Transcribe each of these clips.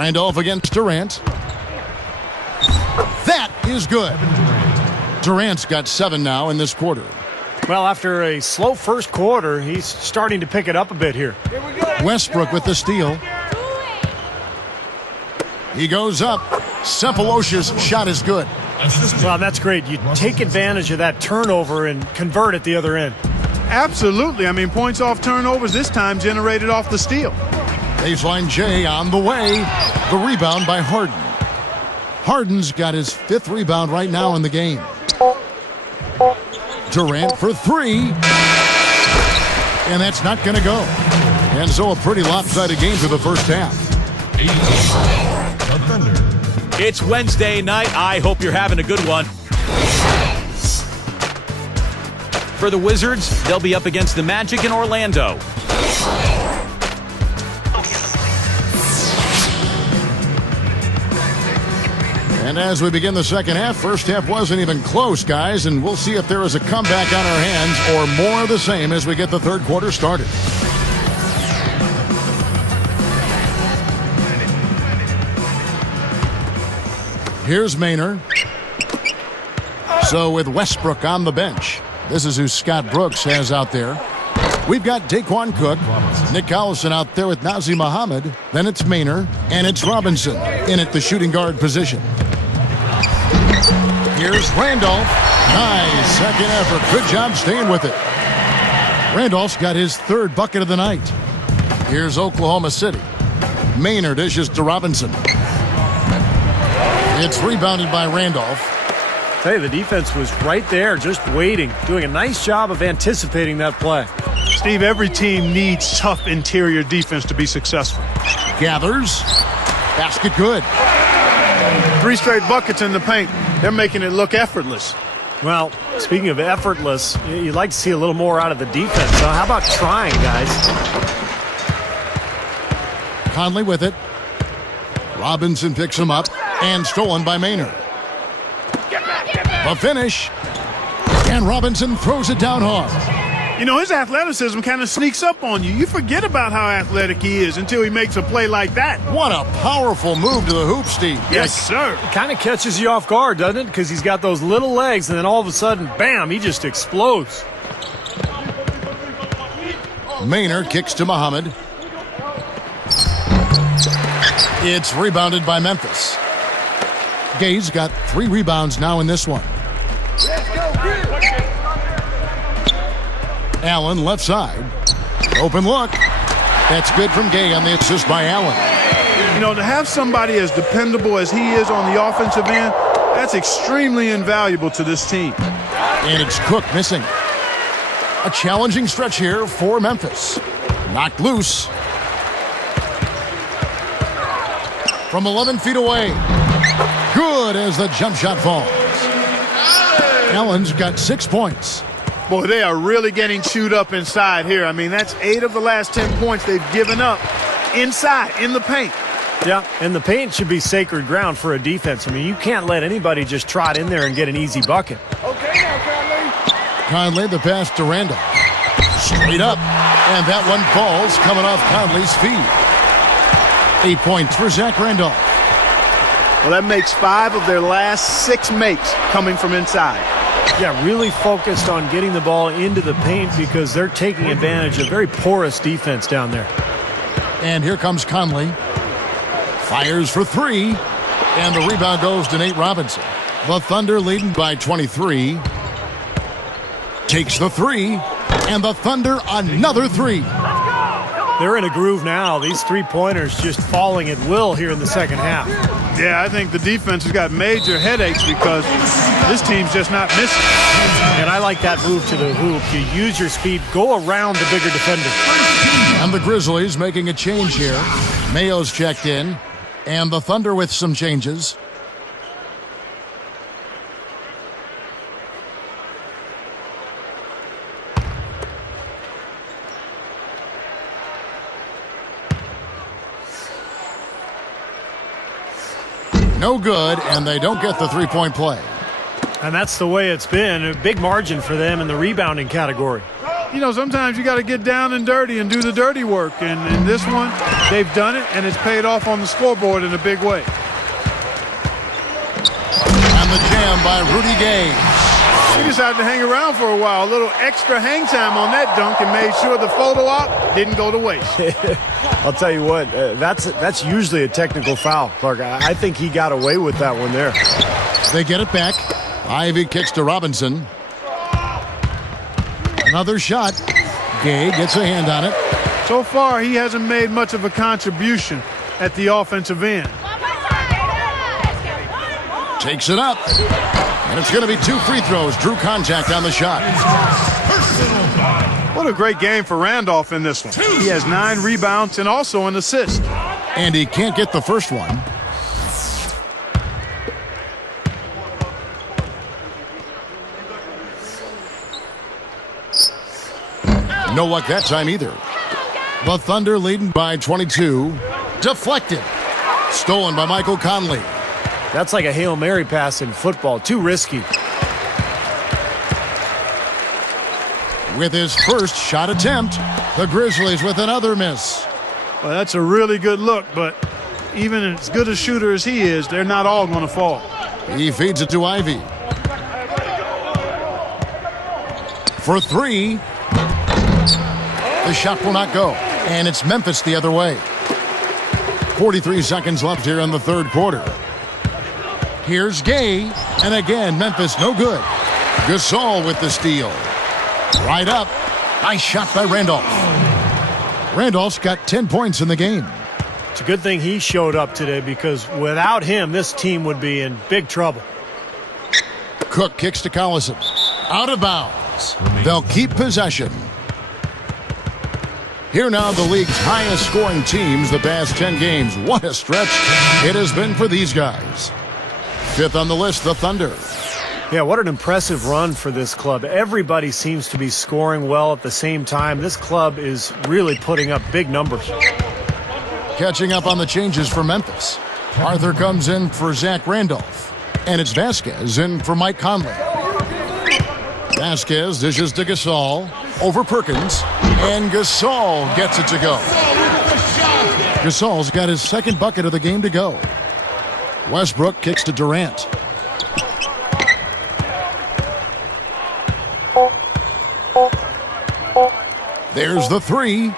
Randolph against Durant. That is good. Durant's got 7 now in this quarter. Well, after a slow first quarter, he's starting to pick it up a bit here. Westbrook with the steal. He goes up. Sempolosha's shot is good. Well, that's great. You take advantage of that turnover and convert at the other end. Absolutely. I mean, points off turnovers this time generated off the steal. Baseline J on the way. The rebound by Harden. Harden's got his 5th rebound right now in the game. Durant for 3. And that's not going to go. And so a pretty lopsided game for the first half. It's Wednesday night. I hope you're having a good one. For the Wizards, they'll be up against the Magic in Orlando. And as we begin the second half, first half wasn't even close, guys, and we'll see if there is a comeback on our hands or more of the same as we get the third quarter started. Here's Maynard. So with Westbrook on the bench, this is who Scott Brooks has out there. We've got Daquan Cook, Nick Collison out there with Nazir Muhammad. Then it's Maynard, and it's Robinson in at the shooting guard position. Here's Randolph. Nice second effort. Good job staying with it. Randolph's got his 3rd bucket of the night. Here's Oklahoma City. Maynard dishes to Robinson. It's rebounded by Randolph. Hey, the defense was right there, just waiting, doing a nice job of anticipating that play. Steve, every team needs tough interior defense to be successful. Gathers. Basket good. 3 straight buckets in the paint. They're making it look effortless. Well, speaking of effortless, you'd like to see a little more out of the defense. So how about trying, guys? Conley with it. Robinson picks him up and stolen by Maynard. The finish. And Robinson throws it down hard. You know, his athleticism kind of sneaks up on you. You forget about how athletic he is until he makes a play like that. What a powerful move to the hoop, Steve. Yes, sir. It kind of catches you off guard, doesn't it? Because he's got those little legs, and then all of a sudden, bam, he just explodes. Maynard kicks to Muhammad. It's rebounded by Memphis. Gay's got 3 rebounds now in this one. Allen left side. Open look. That's good from Gay on the assist by Allen. You know, to have somebody as dependable as he is on the offensive end, that's extremely invaluable to this team. And it's Cook missing. A challenging stretch here for Memphis. Knocked loose. From 11 feet away. Good as the jump shot falls. Allen's got 6 points. Boy, they are really getting chewed up inside here. I mean, that's 8 of the last 10 points they've given up inside, in the paint. Yeah, and the paint should be sacred ground for a defense. I mean, you can't let anybody just trot in there and get an easy bucket. Okay now, Conley. Conley, the pass to Randolph. Straight up. And that one falls coming off Conley's feet. 8 points for Zach Randolph. Well, that makes 5 of their last 6 makes coming from inside. Yeah, really focused on getting the ball into the paint because they're taking advantage of very porous defense down there. And here comes Conley. Fires for 3. And the rebound goes to Nate Robinson. The Thunder leading by 23. Takes the 3. And the Thunder another 3. They're in a groove now. These 3-pointers just falling at will here in the second half. Yeah, I think the defense has got major headaches because this team's just not missing. And I like that move to the hoop. You use your speed, go around the bigger defender. And the Grizzlies making a change here. Mayo's checked in. And the Thunder with some changes. No good, and they don't get the 3-point play. And that's the way it's been. A big margin for them in the rebounding category. you know, sometimes you got to get down and dirty and do the dirty work. And in this one, they've done it, and it's paid off on the scoreboard in a big way. And the jam by Rudy Gay. He decided to hang around for a while. A little extra hang time on that dunk and made sure the photo op didn't go to waste. I'll tell you what, that's usually a technical foul, Clark. I think he got away with that one there. They get it back. Ivy kicks to Robinson. Another shot. Gay gets a hand on it. So far, he hasn't made much of a contribution at the offensive end. Takes it up. And it's going to be 2 free throws. Drew contact on the shot. What a great game for Randolph in this one. He has 9 rebounds and also an assist. And he can't get the first one. No luck that time either. The Thunder leading by 22. Deflected. Stolen by Michael Conley. That's like a Hail Mary pass in football. Too risky. With his first shot attempt, the Grizzlies with another miss. Well, that's a really good look, but even as good a shooter as he is, they're not all going to fall. He feeds it to Ivy. For 3. The shot will not go. And it's Memphis the other way. 43 seconds left here in the third quarter. Here's Gay. And again, Memphis no good. Gasol with the steal. Right up. Nice shot by Randolph. Randolph's got 10 points in the game. It's a good thing he showed up today because without him, this team would be in big trouble. Cook kicks to Collison. Out of bounds. They'll keep possession. Here now, the league's highest scoring teams the past 10 games. What a stretch it has been for these guys. 5th on the list, the Thunder. Yeah, what an impressive run for this club. Everybody seems to be scoring well at the same time. This club is really putting up big numbers. Catching up on the changes for Memphis. Arthur comes in for Zach Randolph. And it's Vasquez in for Mike Conley. Vasquez dishes to Gasol. Over Perkins. And Gasol gets it to go. Gasol's got his second bucket of the game to go. Westbrook kicks to Durant. There's the 3.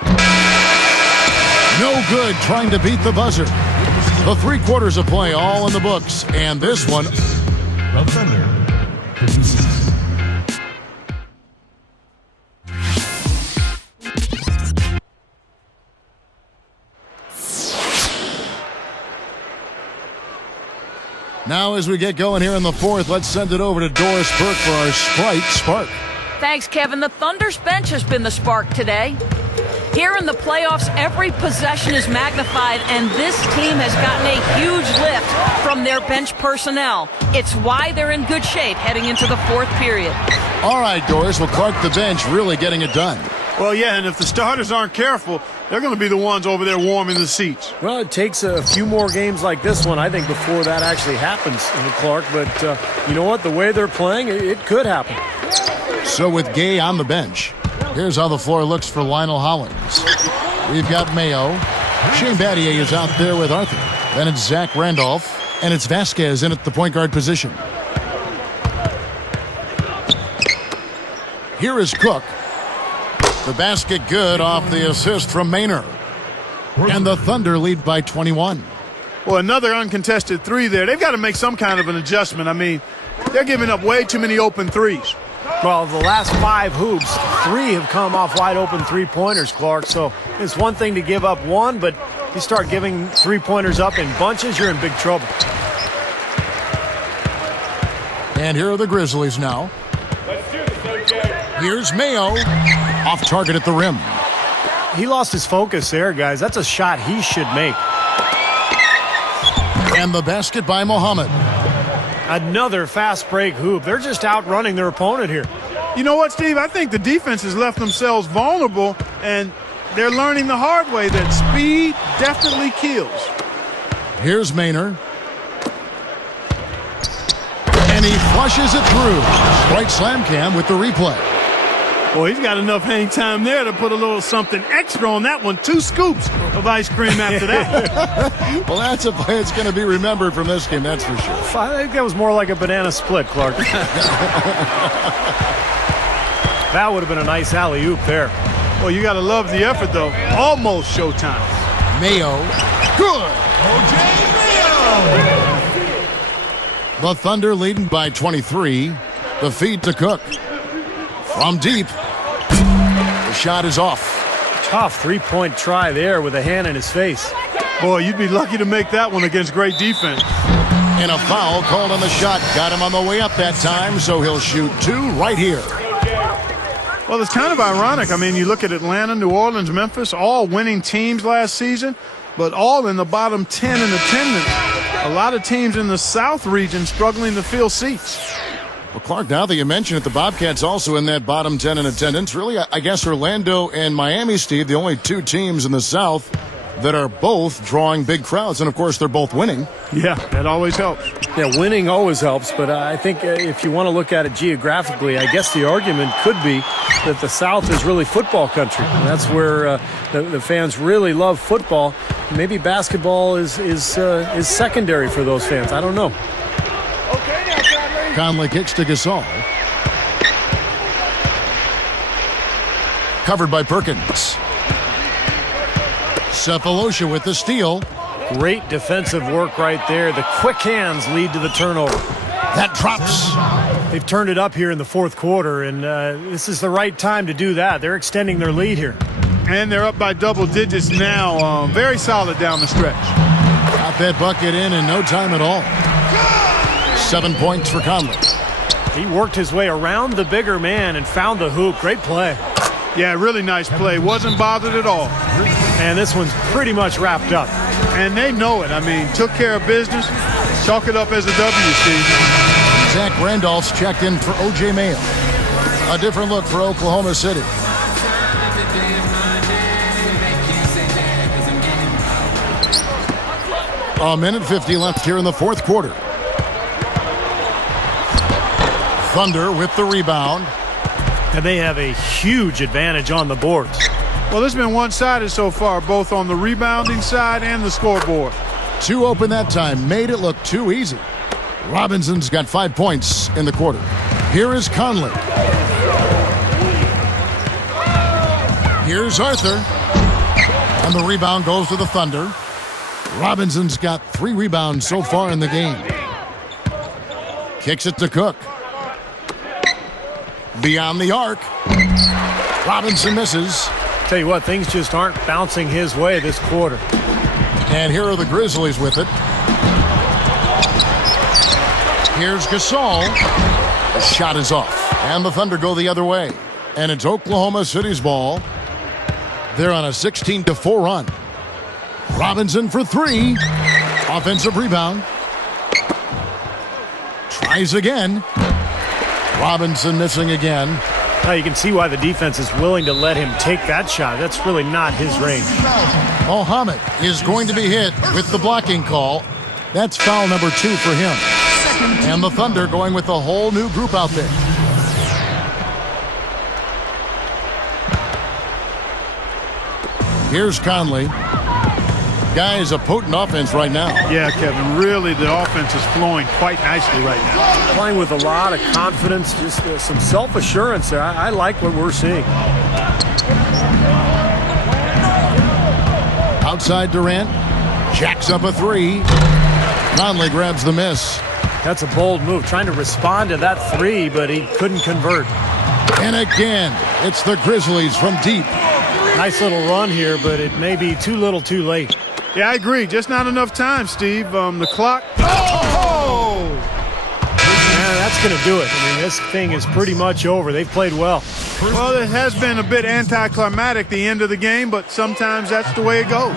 No good trying to beat the buzzer. The 3 quarters of play all in the books. And this one. The Thunder produces. Now as we get going here in the 4th, let's send it over to Doris Burke for our Sprite Spark. Thanks, Kevin. The Thunder's bench has been the spark today. Here in the playoffs, every possession is magnified, and this team has gotten a huge lift from their bench personnel. It's why they're in good shape heading into the 4th period. All right, Doris. Well, Clark, the bench really getting it done. Well, yeah, and if the starters aren't careful, they're going to be the ones over there warming the seats. Well, it takes a few more games like this one, I think, before that actually happens, Clark. But you know what? The way they're playing, it could happen. So with Gay on the bench, here's how the floor looks for Lionel Hollins. We've got Mayo. Shane Battier is out there with Arthur. Then it's Zach Randolph. And it's Vasquez in at the point guard position. Here is Cook. The basket good off the assist from Maynard. And the Thunder lead by 21. Well, another uncontested 3 there. They've got to make some kind of an adjustment. I mean, they're giving up way too many open threes. Well, the last 5 hoops, 3 have come off wide open 3-pointers, Clark. So it's one thing to give up 1, but you start giving 3-pointers up in bunches, you're in big trouble. And here are the Grizzlies now. Here's Mayo. Off target at the rim. He lost his focus there, guys. That's a shot he should make. And the basket by Muhammad. Another fast break hoop. They're just outrunning their opponent here. You know what, Steve? I think the defense has left themselves vulnerable, and they're learning the hard way that speed definitely kills. Here's Maynard. And he flushes it through. Right slam cam with the replay. Well, he's got enough hang time there to put a little something extra on that one. 2 scoops of ice cream after that one. Well, that's a play that's going to be remembered from this game, that's for sure. I think that was more like a banana split, Clark. That would have been a nice alley-oop there. Well, you got to love the effort, though. Almost showtime. Mayo. Good. O.J. Mayo. The Thunder leading by 23. The feed to Cook. From deep. The shot is off. Tough three-point try there with a hand in his face. Boy, you'd be lucky to make that one against great defense. And a foul called on the shot. Got him on the way up that time, so he'll shoot 2 right here. Well, it's kind of ironic. I mean, you look at Atlanta, New Orleans, Memphis, all winning teams last season, but all in the bottom 10 in attendance. A lot of teams in the South region struggling to fill seats. Well, Clark, now that you mention it, the Bobcats also in that bottom 10 in attendance. Really, I guess Orlando and Miami, Steve, the only 2 teams in the South that are both drawing big crowds. And, of course, they're both winning. Yeah, that always helps. Yeah, winning always helps, but I think if you want to look at it geographically, I guess the argument could be that the South is really football country. And that's where the fans really love football. Maybe basketball is secondary for those fans. I don't know. Conley kicks to Gasol. Covered by Perkins. Cephalosha with the steal. Great defensive work right there. The quick hands lead to the turnover. That drops. They've turned it up here in the fourth quarter, and this is the right time to do that. They're extending their lead here. And they're up by double digits now. Very solid down the stretch. Got that bucket in no time at all. 7 points for Conley. He worked his way around the bigger man and found the hoop. Great play. Yeah, really nice play. Wasn't bothered at all. And this one's pretty much wrapped up. And they know it. I mean, took care of business. Chalk it up as a W, Steve. Zach Randolph's checked in for O.J. Mayo. A different look for Oklahoma City. A minute 50 left here in the fourth quarter. Thunder with the rebound. And they have a huge advantage on the boards. Well, it's been one-sided so far, both on the rebounding side and the scoreboard. 2 open that time. Made it look too easy. Robinson's got 5 points in the quarter. Here is Conley. Here's Arthur. And the rebound goes to the Thunder. Robinson's got 3 rebounds so far in the game. Kicks it to Cook. Beyond the arc. Robinson misses. Tell you what, things just aren't bouncing his way this quarter. And here are the Grizzlies with it. Here's Gasol. The shot is off. And the Thunder go the other way. And it's Oklahoma City's ball. They're on a 16-4 run. Robinson for 3. Offensive rebound. Tries again. Robinson missing again. Now you can see why the defense is willing to let him take that shot. That's really not his range. Mohammed is going to be hit with the blocking call. That's foul number 2 for him. And the Thunder going with a whole new group out there. Here's Conley. Guys, a potent offense right now. Yeah, Kevin, really the offense is flowing quite nicely right now. Playing with a lot of confidence, just some self-assurance there. I like what we're seeing. Outside Durant. Jacks up a 3. Conley grabs the miss. That's a bold move, trying to respond to that 3, but he couldn't convert. And again, it's the Grizzlies from deep. Nice little run here, but it may be too little too late. Yeah, I agree. Just not enough time, Steve. The clock. Oh! Yeah, that's going to do it. I mean, this thing is pretty much over. They've played well. Well, it has been a bit anticlimactic the end of the game, but sometimes that's the way it goes.